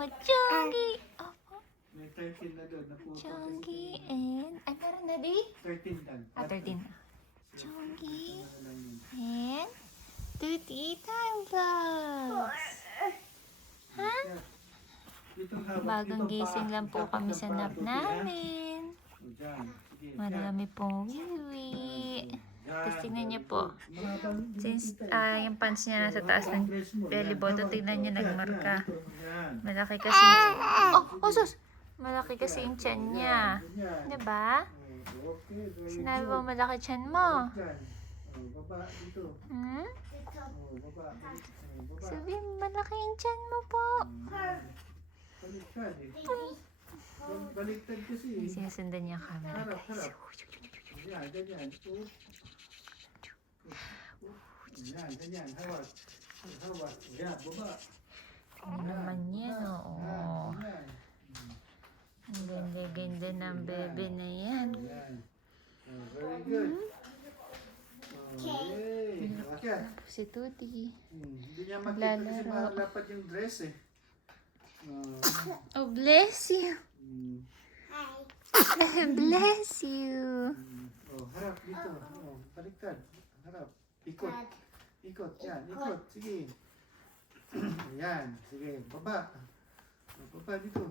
mo, Chongi. Opo, May 13 na doon. Naputo Chongi and... Ay, meron na di? 13 lang. 13. Chongi Ano lang yun. and Tuti time vlogs. Ha? Ditong hawak, Bagong ditong gising paa. lang po Tapat kami ng sa paa, nap Tuti, ha? namin. O, dyan. Sige, Marami pong wiwi. dyan. Tapos tingnan niyo po. Mahabang Since kita eh. yung pants niya nasa taas ng Dress mo, belly yan. button, Hawak, tingnan niyo yan, nagmarka. yan. Malaki kasi... Oh, sus! Malaki kasi yung tiyan niya. Ganyan. Diba? Oh, okay, very Sinabi good. mo malaki tiyan mo. Dyan. Oh, baba dito. Hmm? Oh, baba. Oh, baba. Sabi, malaki yung tiyan mo po. Baliktad eh. Baliktad kasi eh. Sinusundan niya ang camera, Harap, guys. harap. Ganyan, ganyan. Oh. Ganyan, ganyan. Hawak. Hawak. Yan, baba. Ano naman yan, oo. Ganyan. Ang ganda-ganda ng bebe na yan. Yan. Oh, very good. Oh, yay. Akyat. Si Tuti. Hindi niya makita kasi Naglalaro. malapad yung dress eh. Oh. Oh, bless you. Mm. Bless you. Oh, harap dito. Oh, baliktad. Harap. Ikot. Ikot. Yan. Ikot. Sige. Yan. Sige. Baba. Baba dito.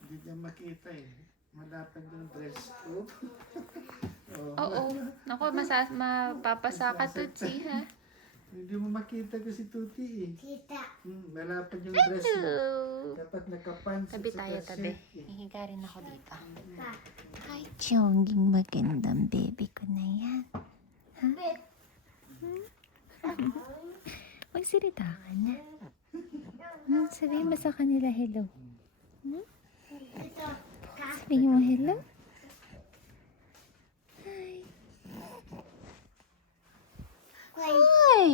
Hindi niya makita eh. Malapad yung dress ko. Oh. Oo. Naku, mapapasa ka, Tutsi, ha? Hindi mo makita kasi Tuti eh. Malapad yung dress mo. Hello. Dapat nakapants. Tabi at tayo, saka tabi. shirt eh. Hihiga rin ako dito. Hi, Chongging. Magandang baby ko na yan. Ha? Magsalita ka na. Sabihin mo sa kanila hello. Hmm? Sabihin mo hello. Hi. Hi.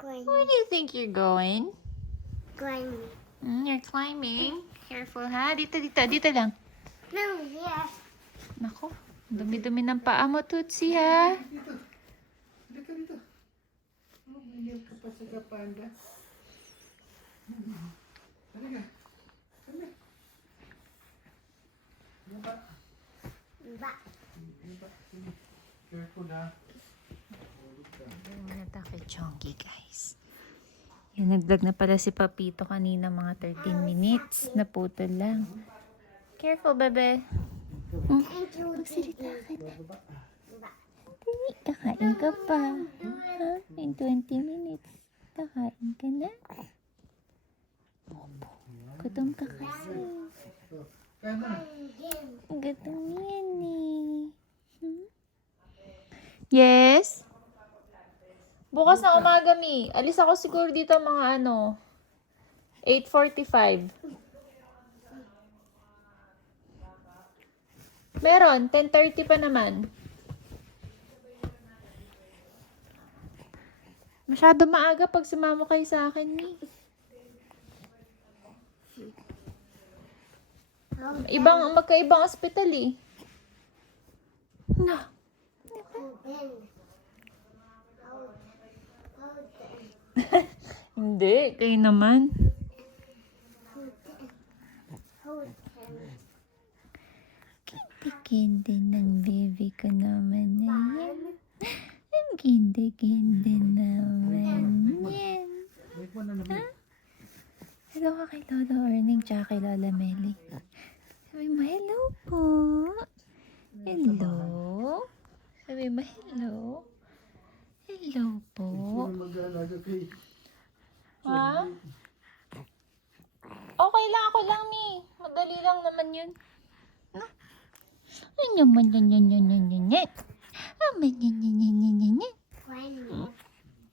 Where do you think you're going? You're climbing. Careful, ha? Dito, dito. Dito lang. Nako, dumi-dumi ng paa mo, Tutsi, ha? Dito. Halika dito. Oh, mayroon ka pa sa kapanda. Halika. Halika. Baba. Baba. Sige. Careful ha. Muna tayo kay Chongi, guys. Yan, nag-vlog na pala si Papito kanina mga 13 minutes. Naputol lang. Careful, bebe. Magsalita ka na. Dali, kakain ka pa. Ha? In 20 minutes. Kakain ka na. Opo. Gutom ka kasi. So, kaya na. Gutom yan eh. Hmm? Yes? Bukas na umaga, Mi. Alis ako siguro dito mga 8:45. Meron, 10:30 pa naman. Masyado maaga pag sumama kayo sa akin, Mi. Magkaibang ospital eh. No. Hindi, kayo naman. Gindi-gindi ng baby ko naman na yan. Ang gindi-gindi naman yan. Wait mo na naman. Hello ka kay Lola Erning tsaka kay Lola Meli. Sabi mo, hello po. Hello. Sabi mo, hello. Hello po. Sino mag-aalaga kay... Ha? Okay lang, ako lang, Mi. Madali lang naman yun. No? Ay, naman, yan. Aman, yan.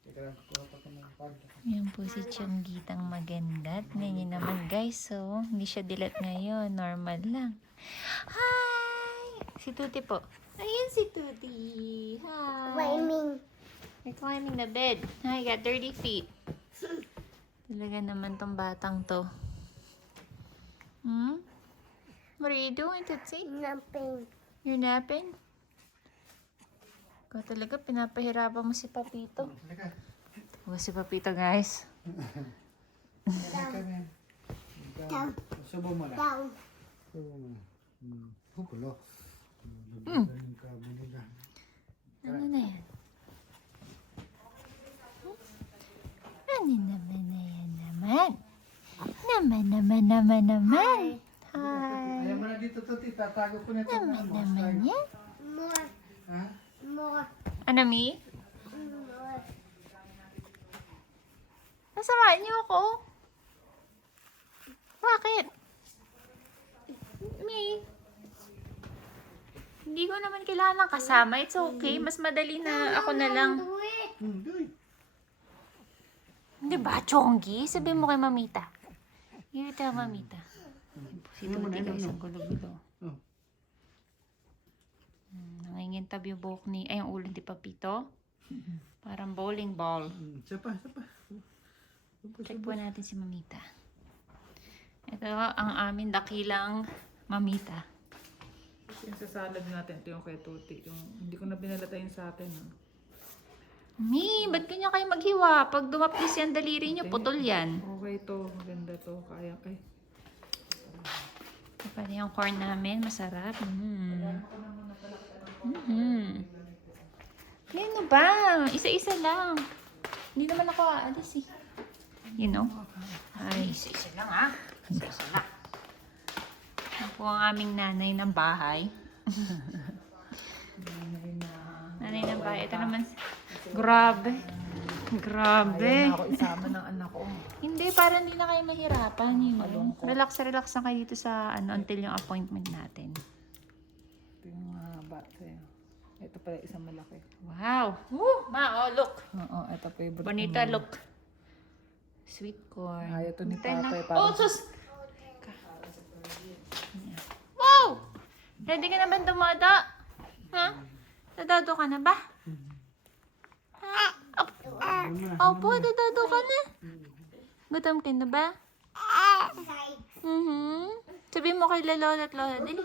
Teka lang, kuha pa ko ng pad. Yan po si Chonggitang maganda. Tingnan niyo naman, guys. So, hindi siya dilat ngayon. Normal lang. Hi! Si Tuti po. Ayan si Tuti. Hi. You're climbing the bed. Hi, got dirty feet. Talaga naman tong batang to. Hmm? What are you doing, Tutsi? You're napping? Ikaw talaga, pinapahirapan mo si Papito. Halika. Si Papito, guys. Kami. Down. Subo mo lang. Subo mo lang. Hupulo. Nagagaling ka, binila. Ano na yan? Ano naman na yan naman? Naman. Hi. Ayaw mo na dito, Tuti. Tatago ko na ito. Naman yan. Ha? Ano, Mi? Nasamahan niyo ako? Bakit? Mi? Hindi ko naman kailangan ng kasama. It's okay. Mas madali na ako na lang. Do it. Di ba, Chonggi? Sabihin mo kay Mamita. You tell Mamita. Si Tuti guys, ang gulo-gulo. Oh. Nangingintab yung buhok ni, ay yung ulo ni Papito. Parang bowling ball. Isa pa. Check po natin si Mamita. Ito ang aming dakilang Mamita. Yung sa salad natin, ito yung kay Tuti. Yung, hindi ko na binalata yung sa atin. Ah. Mi, ba't ganyan kayo maghiwa? Pag dumapis yan daliri nyo, putol yan. Okay to, maganda to. Kaya kay. Ito pala yung corn namin, masarap. Ano ba? Isa-isa lang. Hindi naman ako aalis eh. You know? Ay, isa-isa lang ah. Isa-isa lang. Ako ang aming nanay ng bahay. Nanay ng bahay. Ito naman. Grabe. Ayaw na ako isama ng anak ko. Hindi, para hindi na kayo mahirapan. You know? Relax lang kayo dito sa until yung appointment natin. Ito yung mahaba sa'yo. Ito pala isang malaki. Wow! Woo! Ma, oh, look! Oo, ito favorite. Bonita, look. Sweet corn. Ayaw to ni Hintay na. Tatay. Oh, sus! Wow! Ready ka na ba dumada? Ha? Dadado ka na ba? Ha? Opo, dadado ka na. Gutom ka na ba? Sabi mo kay Lola at Lola, dili.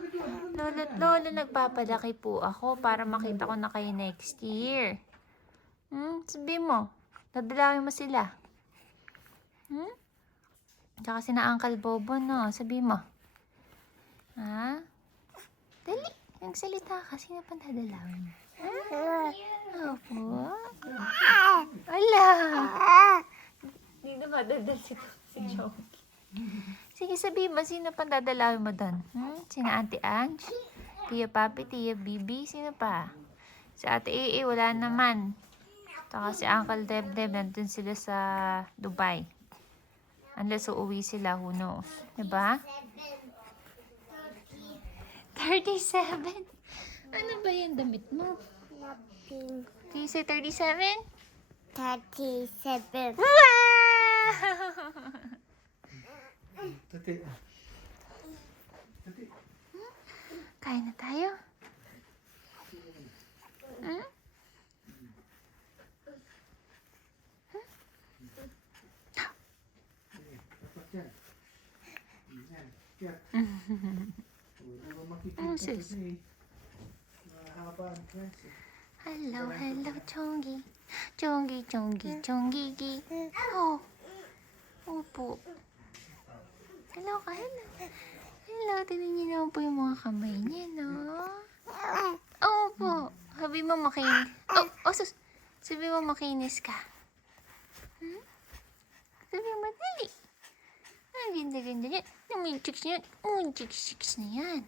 Lola at Lola, nagpapadaki po ako para makita ko na kayo next year. Sabi mo, dadalawin mo sila. Tsaka sina Uncle Bobo, no? Sabi mo. Ha? Dali. Nagsalita ka. Sino pang dadalawin mo? Opo. Ala. Hindi na madadal si Joey. Sige, sabihin mo, sino pang dadalawin mo doon? Sina Auntie Ange? Tia Papi, Tia Bibi? Sino pa? Si Ate Ii, wala naman. Tsaka si Uncle Deb, nandun sila sa Dubai. Unless uuwi sila, who knows? Diba? 37? Ano ba yung damit mo? Do you say 37? 37. Wow! Tuti. Kain na tayo? Dapat yan. Yan. Kaya. Wala ba makikita Oh, sis. kasi. Mahaba ang klase. Hello, Chongi. Chongi. Oh. Opo. Hello ka, hello. Hello, tignan niyo naman po yung mga kamay niya, no? Opo. Sabi mo makinis. Sus. Sabi mo makinis ka. Sabi mo, dali. Ang ganda niya. Yung chicks niya. Chicks na yan.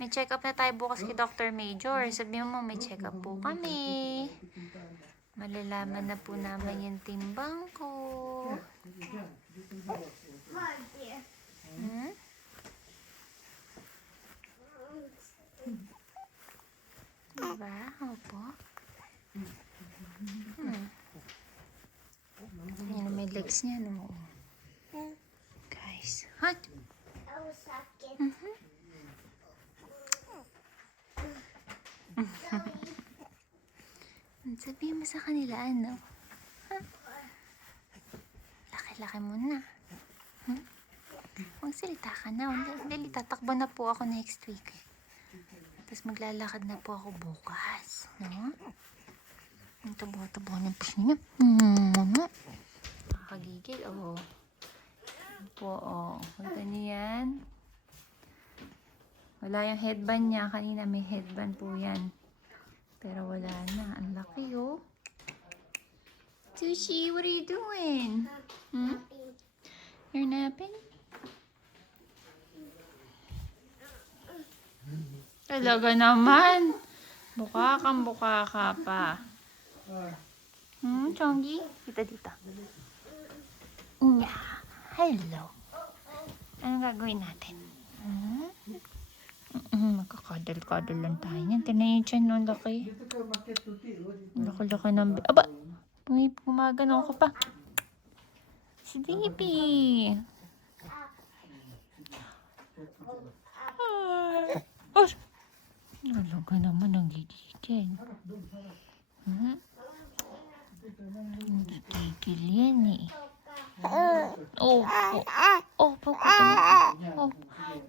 May check-up na tayo bukas kay Dr. Major. Sabi mo, may check-up po kami. Malalaman na po naman yung timbang ko. Diba? Opo. Yan ang may legs niya, no? Guys. Hot. Sabihin mo sa kanila, ano? Laki-laki mo na. Magsalita ka na. Dali, tatakbo na po ako next week. Tapos maglalakad na po ako bukas. No? Ang tabo-tabo ng push niya. nakakagigil. Oh. Po, oh. Kita niyo yan? Wala yung headband niya. Kanina may headband po yan. Pero wala na. Ang laki, oh. Sushi, what are you doing? Hmm? You're napping? Talaga naman. Buka ka pa. Chongi? Kita dito. Yeah. Hello. Anong gagawin natin? Magkakadal-kadal lang tayo niyan. Tinan yung tiyan, no? Laki. Dito ka makit tuti. Laki-laki ng... Aba! Gumagano ko pa. Sleepy. Oh! Talaga naman ang gigigil. Gigigil yan eh. Oh,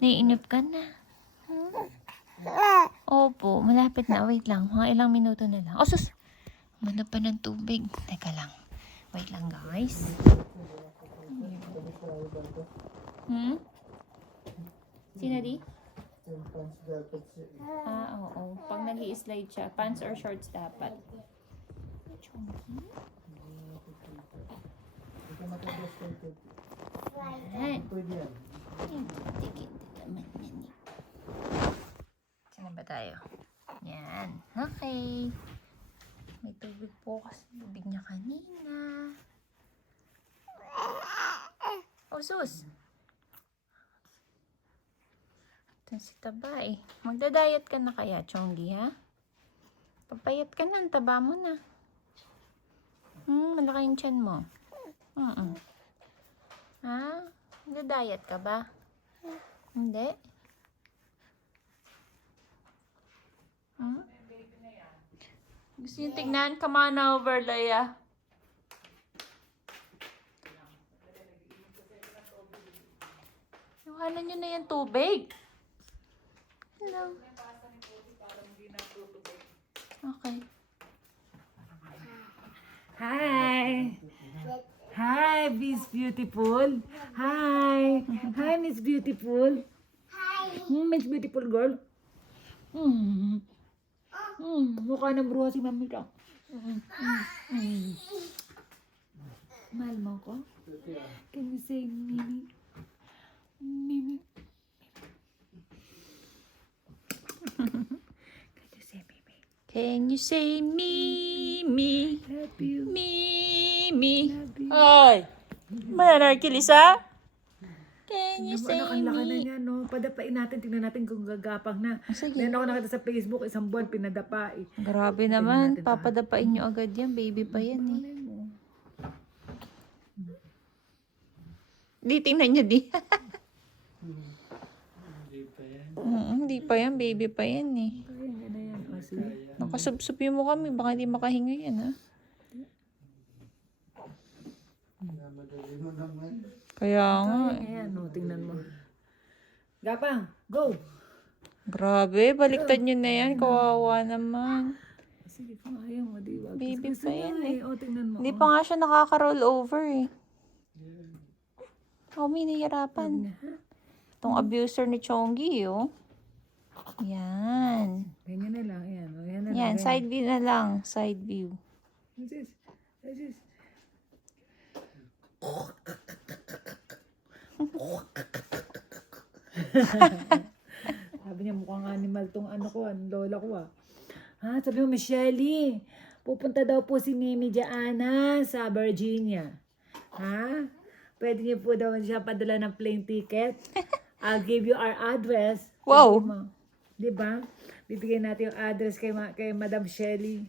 naiinip ka na. Opo, malapit na. Wait lang, mga ilang minuto na lang. Oh, sus! Mana pa ng tubig. Teka lang. Wait lang, guys. Sino di? Oo. Pag nag-i-slide siya, pants or shorts dapat. Pwede yan. Saan ba tayo? Yan. Okay. May tubig po kasi tubig niya kanina. Oh, sus! Ito si Taba eh. Magda-diet ka na kaya, Chongi, ha? Papayat ka na, ang taba mo na. Malaki yung tiyan mo. Ha? Magda-diet ka ba? Hindi? Gusto niyo tignan? Come on over, Leia. Iwanan niyo na yung tubig. Hello. Okay. Hi! Hi, Miss Beautiful. Hi! Hi, Miss Beautiful. Hi! Miss Beautiful girl. Mukha ng bruha si Mami ka. Mahal mo ko? Can you say Mimi? Mimi. Can you say Mimi? Love you. Mimi. Love you. Ay! May Arkelisa? Can you say Anak, ang laki na Mimi? niya, no? Padapain natin, tingnan natin kung gagapang na. Sige. Meron ako nakita sa Facebook, isang buwan pinadapa eh. Grabe naman. Papadapain nyo agad yan. Baby pa yan eh. Malay mo. Di, tingnan nyo di. Hindi pa yan. Hindi pa yan. Baby pa yan eh. Kaya nga na yan. O, sige. Nakasubsob mo kami. Baka di makahinga yan ha. Madali mo naman. Kaya nga. Ayan, no, tingnan mo. Gapang, go! Grabe. Baliktad nyo na yan. Kawawa naman. Sige, kung ayaw mo, di ba? Baby Gusto pa yan mo eh. O, tingnan mo. Hindi pa nga siya nakaka-roll over eh. Oh, may nahihirapan. Itong abuser ni Chongi, oh. Yan. Ganyan na lang, ayan. O, yan na Yan, lang. side view na lang. Side view. This is. Sabi niya, mukhang animal tong ano ko, ang lola ko ah. Ha, sabi mo, Michelle, pupunta daw po si Mimi Diana sa Virginia. Ha? Pwede niyo po daw siya padala ng plane ticket. I'll give you our address. Wow. Sabi mo. Diba? Bibigyan natin yung address kay Madam Shelly.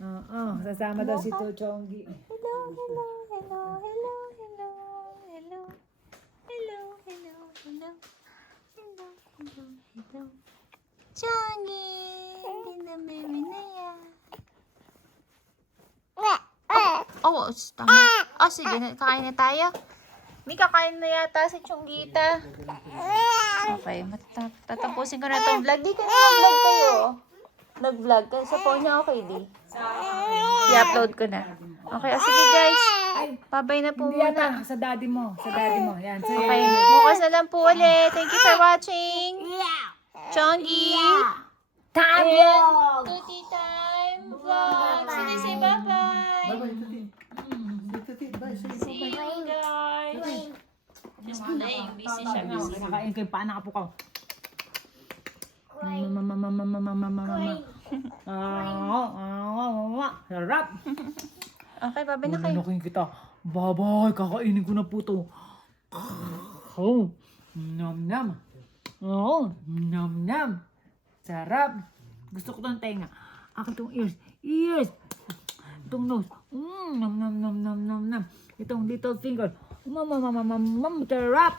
Oo, sasama daw si Chongi. Hello, hello, hello, hello, hello, hello. Hello, hello, hello. Hello, hello, hello. Chongi! Hindi baby na yan. Oh, tama. Oh, sige, kakain na tayo. May kakain na yata si Chonggita. Okay, tatapusin ko na itong vlog. Di ka na-vlog kayo. Nag-vlog ka sa phone niya, okay, di? I-upload ko na. Okay, sige guys. Babay na po Hindi muna. yata, sa daddy mo. Sa daddy mo. Yan. So, Okay, bukas na lang po ulit. Thank you for watching. Chongi. Time And Tuti Time Vlog. Sige, say bye-bye. Bye-bye, Tuti. Tuti, bye. Say See bye-bye. you guys. Just playing. Busy siya, busy. Kinakain ko yung paanak po ko. Sarap. Okay, babay na kayo. Manunukin kita. Bye-bye. Kakainin ko na po to. Oh. Nam nam. Oh. Nam nam. Sarap. Gusto ko itong tenga. Akin itong ears. Ears. Itong nose. Nam nam nam nam nam nam. Itong little finger. Sarap.